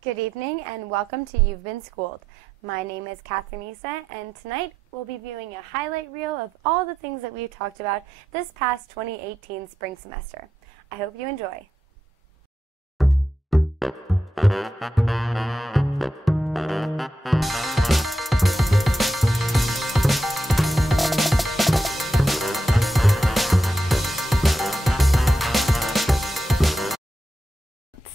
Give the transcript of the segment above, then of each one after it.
Good evening and welcome to You've Been Schooled. My name is Catherine Issa, and tonight we'll be viewing a highlight reel of all the things that we've talked about this past 2018 spring semester. I hope you enjoy.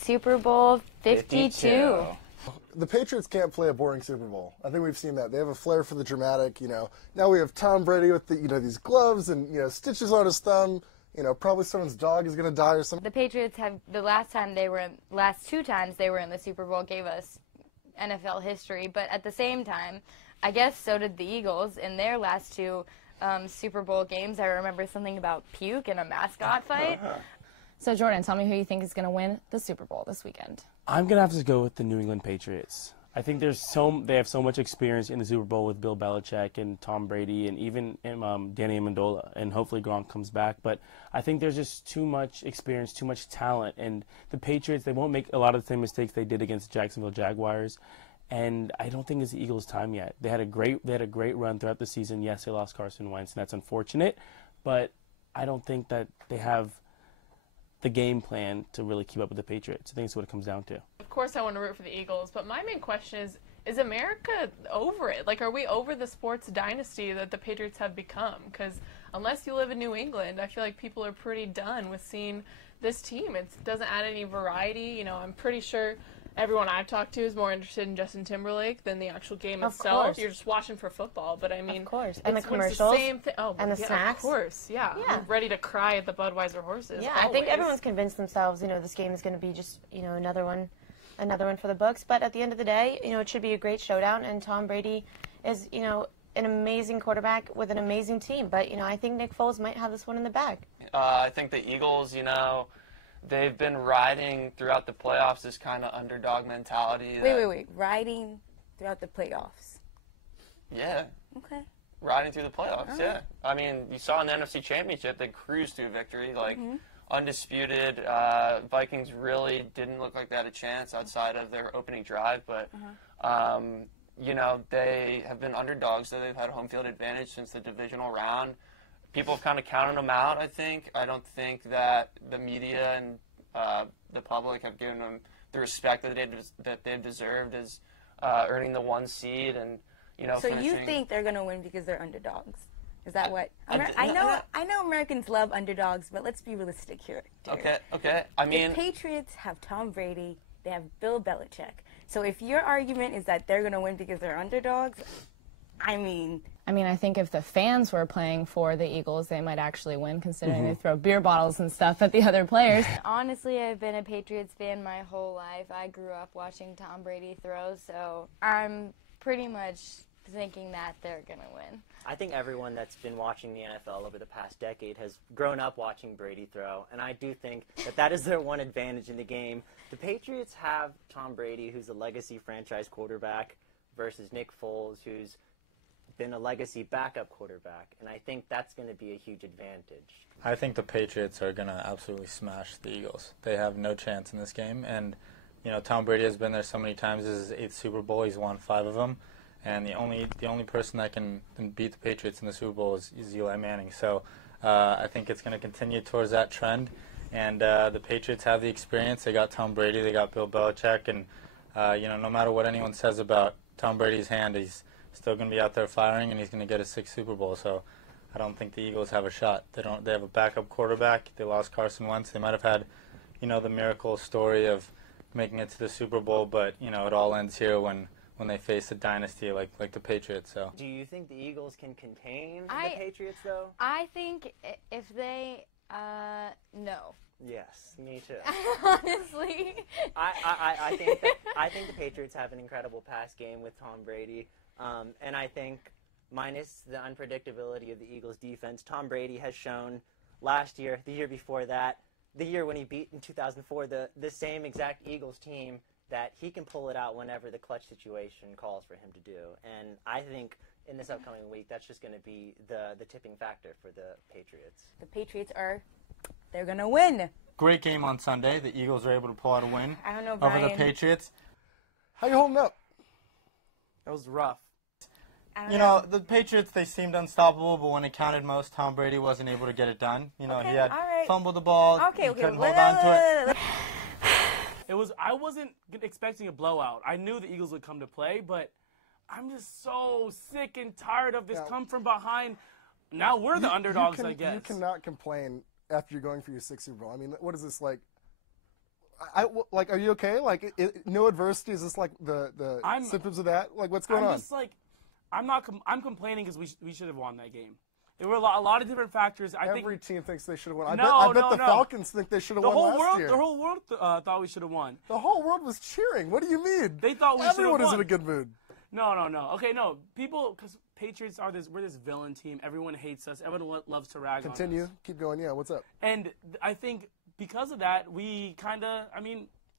Super Bowl 52. The Patriots can't play a boring Super Bowl. I think we've seen that. They have a flair for the dramatic, Now we have Tom Brady with the, these gloves and, stitches on his thumb. Probably someone's dog is going to die or something. The Patriots have, last two times they were in the Super Bowl gave us NFL history, but at the same time, I guess so did the Eagles in their last two Super Bowl games. I remember something about puke and a mascot fight. So, Jordan, tell me who you think is going to win the Super Bowl this weekend. I'm going to have to go with the New England Patriots. I think they have so much experience in the Super Bowl with Bill Belichick and Tom Brady and even Danny Amendola, and hopefully Gronk comes back. But I think there's just too much experience, too much talent, and the Patriots, they won't make a lot of the same mistakes they did against the Jacksonville Jaguars. And I don't think it's the Eagles' time yet. They had a great run throughout the season. Yes, they lost Carson Wentz, and that's unfortunate. But I don't think that they have the game plan to really keep up with the Patriots. I think that's what it comes down to. Of course I want to root for the Eagles, but my main question is America over it? Like, are we over the sports dynasty that the Patriots have become? Because unless you live in New England, I feel like people are pretty done with seeing this team. It doesn't add any variety. I'm pretty sure everyone I've talked to is more interested in Justin Timberlake than the actual game itself. Course. You're just watching for football, but I mean, of course, and the commercials, commercials, the same thing. Oh, and the snacks. Of course, yeah. I'm ready to cry at the Budweiser horses. Yeah, always. I think everyone's convinced themselves, this game is going to be just, another one for the books. But at the end of the day, it should be a great showdown. And Tom Brady is, an amazing quarterback with an amazing team. But I think Nick Foles might have this one in the bag. I think the Eagles, they've been riding throughout the playoffs this kind of underdog mentality. Wait. Riding throughout the playoffs? Yeah. Okay. Riding through the playoffs, yeah. I mean, you saw in the NFC Championship, they cruised to victory, undisputed. Vikings really didn't look like they had a chance outside of their opening drive, but, they have been underdogs, so they've had home field advantage since the divisional round. People have kind of counted them out, I think. I don't think that the media and the public have given them the respect that they've deserved as earning the 1 seed and, So you think they're going to win because they're underdogs? Is that what? I know Americans love underdogs, but let's be realistic here. Okay. I mean, the Patriots have Tom Brady. They have Bill Belichick. So if your argument is that they're going to win because they're underdogs, I think if the fans were playing for the Eagles, they might actually win, considering they throw beer bottles and stuff at the other players. Honestly, I've been a Patriots fan my whole life. I grew up watching Tom Brady throw, so I'm pretty much thinking that they're going to win. I think everyone that's been watching the NFL over the past decade has grown up watching Brady throw, and I do think that is their one advantage in the game. The Patriots have Tom Brady, who's a legacy franchise quarterback, versus Nick Foles, who's been a legacy backup quarterback, and I think that's going to be a huge advantage. I think the Patriots are going to absolutely smash the Eagles. They have no chance in this game, and Tom Brady has been there so many times. This is his 8th Super Bowl. He's won 5 of them, and the only person that can beat the Patriots in the Super Bowl is Eli Manning. So I think it's going to continue towards that trend, and the Patriots have the experience. They got Tom Brady. They got Bill Belichick, and no matter what anyone says about Tom Brady's hand, he's still going to be out there firing, and he's going to get a 6th Super Bowl. So I don't think the Eagles have a shot. They have a backup quarterback. They lost Carson Wentz. They might have had, the miracle story of making it to the Super Bowl, but it all ends here when they face a dynasty like the Patriots. So do you think the Eagles can contain the Patriots though? I think if they no. Yes, me too. Honestly, I think the Patriots have an incredible pass game with Tom Brady. And I think, minus the unpredictability of the Eagles' defense, Tom Brady has shown last year, the year before that, the year when he beat in 2004, the same exact Eagles team, that he can pull it out whenever the clutch situation calls for him to do. And I think in this upcoming week, that's just going to be the tipping factor for the Patriots. The Patriots they're going to win. great game on Sunday. The Eagles are able to pull out a win I don't know, over Brian. the Patriots. How you holding up? That was rough. You know, the Patriots, they seemed unstoppable, but when it counted most, Tom Brady wasn't able to get it done. You know, Okay, he had all right. fumbled the ball, Okay, he okay. couldn't hold on to it. I wasn't expecting a blowout. I knew the Eagles would come to play, but I'm just so sick and tired of this come from behind. Now we're the underdogs, I guess. You cannot complain after you're going for your 6th Super Bowl. I mean, what is this like? Like, are you okay? Like, no adversity? Is this like the symptoms of that? Like, what's going on? I'm just like, I'm complaining because we should have won that game. There were a lot of different factors. Every team thinks they should have won. No, I bet the Falcons think they should have won last year. The whole world thought we should have won. The whole world was cheering. What do you mean? They thought we should have won. Everyone is in a good mood. No. Okay, no. People, because Patriots we're this villain team. Everyone hates us. Everyone loves to rag on us. Continue. Keep going. Yeah, what's up? And I think because of that, we kind of,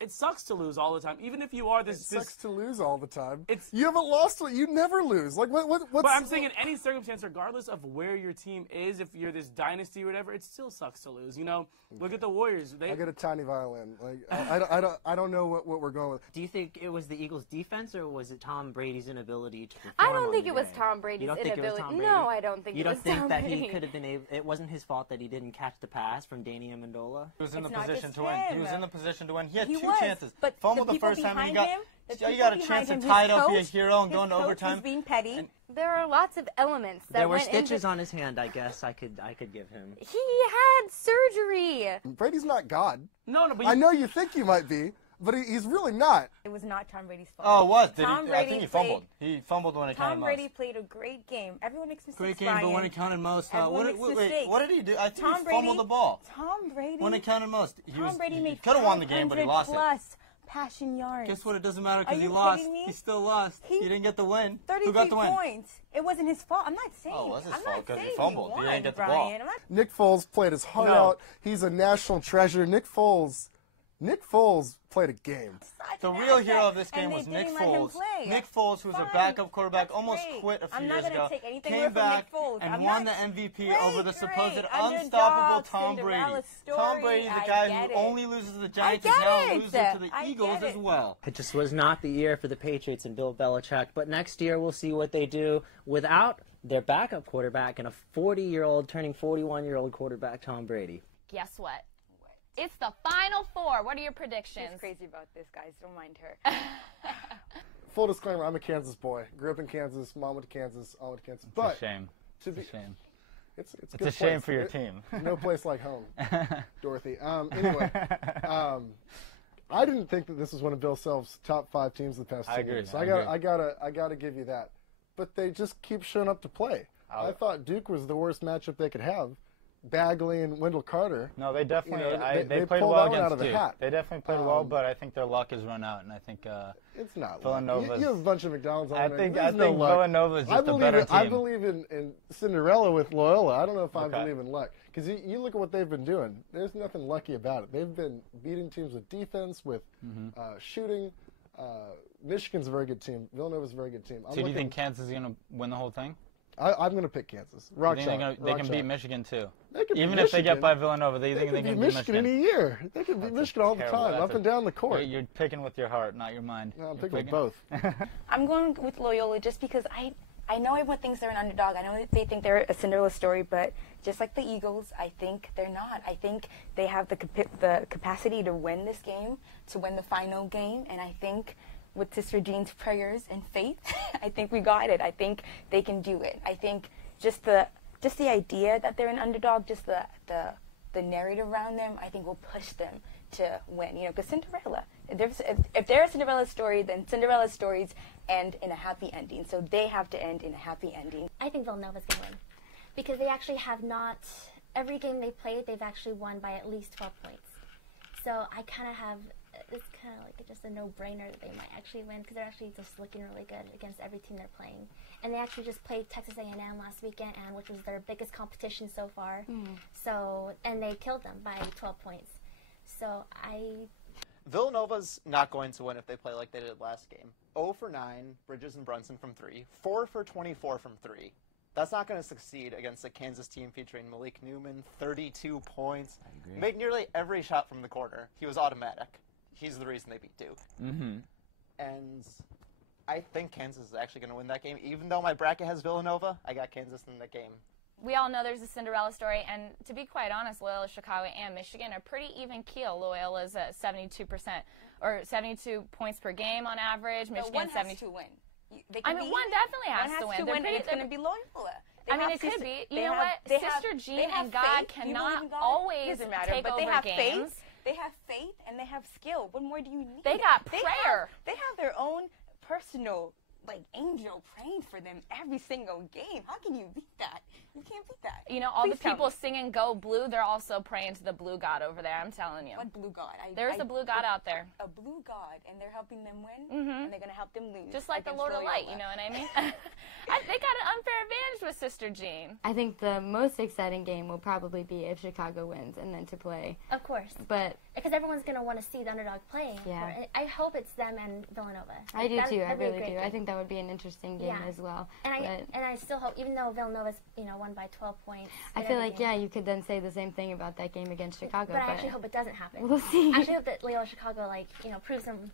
it sucks to lose all the time. Even if you are this... It sucks to lose all the time. It's, you haven't lost. You never lose. Like, what's... But I'm saying in any circumstance, regardless of where your team is, if you're this dynasty or whatever, it still sucks to lose. You know, look at the Warriors. I get a tiny violin. Like, I don't know what we're going with. Do you think it was the Eagles' defense, or was it Tom Brady's inability to perform? I don't think it was Tom Brady's inability. No, I don't think it was Tom Brady. You don't think that he could have been able... It wasn't his fault that he didn't catch the pass from Danny Amendola? He was in the position to win. He was in the position to win. He had two chances. But fumbled the first time, and you got a chance to tie it up, be a hero, and go into overtime. Being petty. There are lots of elements that there were went stitches on his hand, I guess. I could give him. He had surgery. Brady's not God. No, but I know you think he might be, but he's really not. It was not Tom Brady's fault. Oh, what? Tom I think he fumbled. He fumbled when it counted most. Tom Brady played a great game. Everyone makes mistakes. Great game, but when it counted most, what did he do? I think Tom he fumbled the ball. Tom Brady. When it counted most, he could have won the game, but he lost it. Passing yards. Guess what? It doesn't matter because he lost. He still lost. He didn't get the win. 33 Who got the win? points. It wasn't his fault. I'm not saying. Oh, it was his I'm fault not because he saying fumbled. He didn't get the ball. Nick Foles played his heart out. He's a national treasure. Nick Foles played a game. The real hero of this game was Nick Foles. Nick Foles, who's a backup quarterback, almost quit a few years ago, came back and won the MVP over the supposed unstoppable Tom Brady. Tom Brady, the guy who only loses to the Giants, is now losing to the Eagles as well. It just was not the year for the Patriots and Bill Belichick, but next year we'll see what they do without their backup quarterback and a 40-year-old turning 41-year-old quarterback, Tom Brady. Guess what? It's the Final Four. What are your predictions? She's crazy about this, guys. Don't mind her. Full disclaimer, I'm a Kansas boy. Grew up in Kansas. Mom went to Kansas. I went to Kansas. But it's a shame. It's a shame. It's a shame for your team. No place like home, Dorothy. Anyway, I didn't think that this was one of Bill Self's top 5 teams the past 2 years. So I gotta give you that. But they just keep showing up to play. I thought Duke was the worst matchup they could have. Bagley and Wendell Carter. No, they definitely they played well against Duke. They definitely played well, but I think their luck has run out, and I think it's not Villanova. You have a bunch of McDonald's on there. I think Villanova is just a better team. I believe in Cinderella with Loyola. I don't know if I believe in luck, because you look at what they've been doing. There's nothing lucky about it. They've been beating teams with defense, with shooting. Michigan's a very good team. Villanova's a very good team. So do you think Kansas is going to win the whole thing? I'm going to pick Kansas. They can beat Michigan too. Even if they get by Villanova, they think they can beat Michigan in a year. They can beat Michigan all the time, up and down the court. You're picking with your heart, not your mind. No, I'm picking with both. I'm going with Loyola just because I know everyone thinks they're an underdog. I know they think they're a Cinderella story, but just like the Eagles, I think they're not. I think they have the capacity to win this game, to win the final game, and I think with Sister Jean's prayers and faith, I think we got it. I think they can do it. I think just the idea that they're an underdog, just the narrative around them, I think will push them to win. You know, because Cinderella, if they're a Cinderella story, then Cinderella stories end in a happy ending. So they have to end in a happy ending. I think Villanova's going to win because they actually have not, every game they played, they've actually won by at least 12 points. So I kind of have, it's kind of like just a no-brainer that they might actually win because they're actually just looking really good against every team they're playing. And they actually just played Texas A&M last weekend, which was their biggest competition so far. So, and they killed them by 12 points. So Villanova's not going to win if they play like they did last game. 0 for 9, Bridges and Brunson from 3. 4 for 24 from 3. That's not going to succeed against a Kansas team featuring Malik Newman, 32 points. Made nearly every shot from the corner. He was automatic. He's the reason they beat Duke. and I think Kansas is actually going to win that game. Even though my bracket has Villanova, I got Kansas in the game. We all know there's a Cinderella story, and to be quite honest, Loyola Chicago and Michigan are pretty even keel. Loyola's at 72%, or 72 points per game on average. Michigan one 70. has to win. I mean, one definitely has to win. One has to win, and it's going to be Loyola. I mean, it could be. You know what? Sister Jean and God cannot always take over games. They have faith and they have skill. What more do you need? They got prayer. They have their own personal, like, angel praying for them every single game. How can you beat that? You can't beat that. You know, all the people singing Go Blue, they're also praying to the blue god over there, I'm telling you. What blue god? There's a blue god out there. A blue god, and they're helping them win, and they're going to help them lose. Just like the Lord of Light, you know what I mean? They got an unfair advantage with Sister Jean. I think the most exciting game will probably be if Chicago wins and then to play. Of course. But because everyone's going to want to see the underdog playing. Yeah. I hope it's them and Villanova. I do too. I really do. I think that would be an interesting game as well. And I still hope, even though Villanova's won by 12 points. I feel like you could then say the same thing about that game against Chicago. But I actually hope it doesn't happen. We'll see. I actually hope that Loyola Chicago proves them.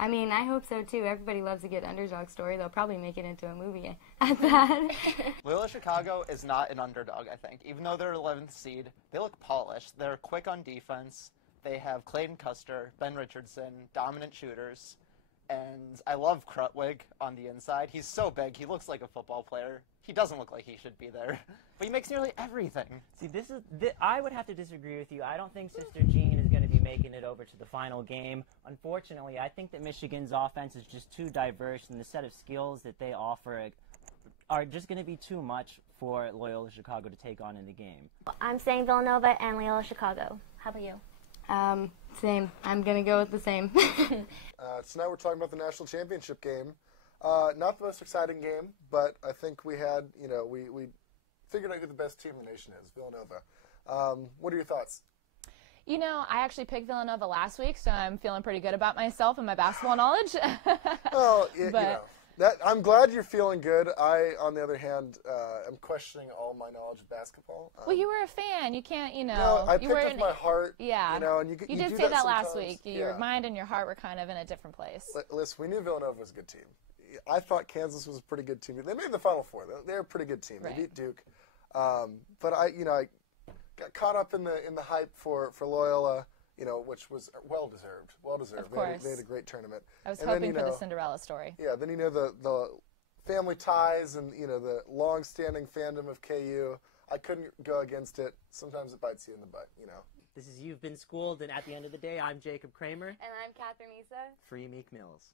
I mean, I hope so too. Everybody loves a good underdog story. They'll probably make it into a movie at that. Loyola Chicago is not an underdog, I think. Even though they're 11th seed, they look polished. They're quick on defense. They have Clayton Custer, Ben Richardson, dominant shooters. And I love Krutwig on the inside. He's so big. He looks like a football player. He doesn't look like he should be there. But he makes nearly everything. See, I would have to disagree with you. I don't think Sister Jean is going to be making it over to the final game. Unfortunately, I think that Michigan's offense is just too diverse, and the set of skills that they offer are just going to be too much for Loyola Chicago to take on in the game. I'm saying Villanova and Loyola Chicago. How about you? Same. I'm going to go with the same. So now we're talking about the national championship game. Not the most exciting game, but I think we had, we figured out who the best team in the nation is, Villanova. What are your thoughts? You know, I actually picked Villanova last week, so I'm feeling pretty good about myself and my basketball knowledge. Well, I'm glad you're feeling good. I, on the other hand, am questioning all my knowledge of basketball. Well, you were a fan. You can't, No, I picked with my heart. Yeah. And you did do say that sometimes. last week. Your mind and your heart were kind of in a different place. Listen, we knew Villanova was a good team. I thought Kansas was a pretty good team. They made the Final Four. They're a pretty good team. Right. They beat Duke. But I got caught up in the hype for Loyola. Which was well deserved. Of course. They had a great tournament. I was hoping for the Cinderella story. Yeah. Then the family ties and the long-standing fandom of KU. I couldn't go against it. Sometimes it bites you in the butt. This is You've Been Schooled, and at the end of the day, I'm Jacob Kramer. And I'm Catherine Issa. Free Meek Mills.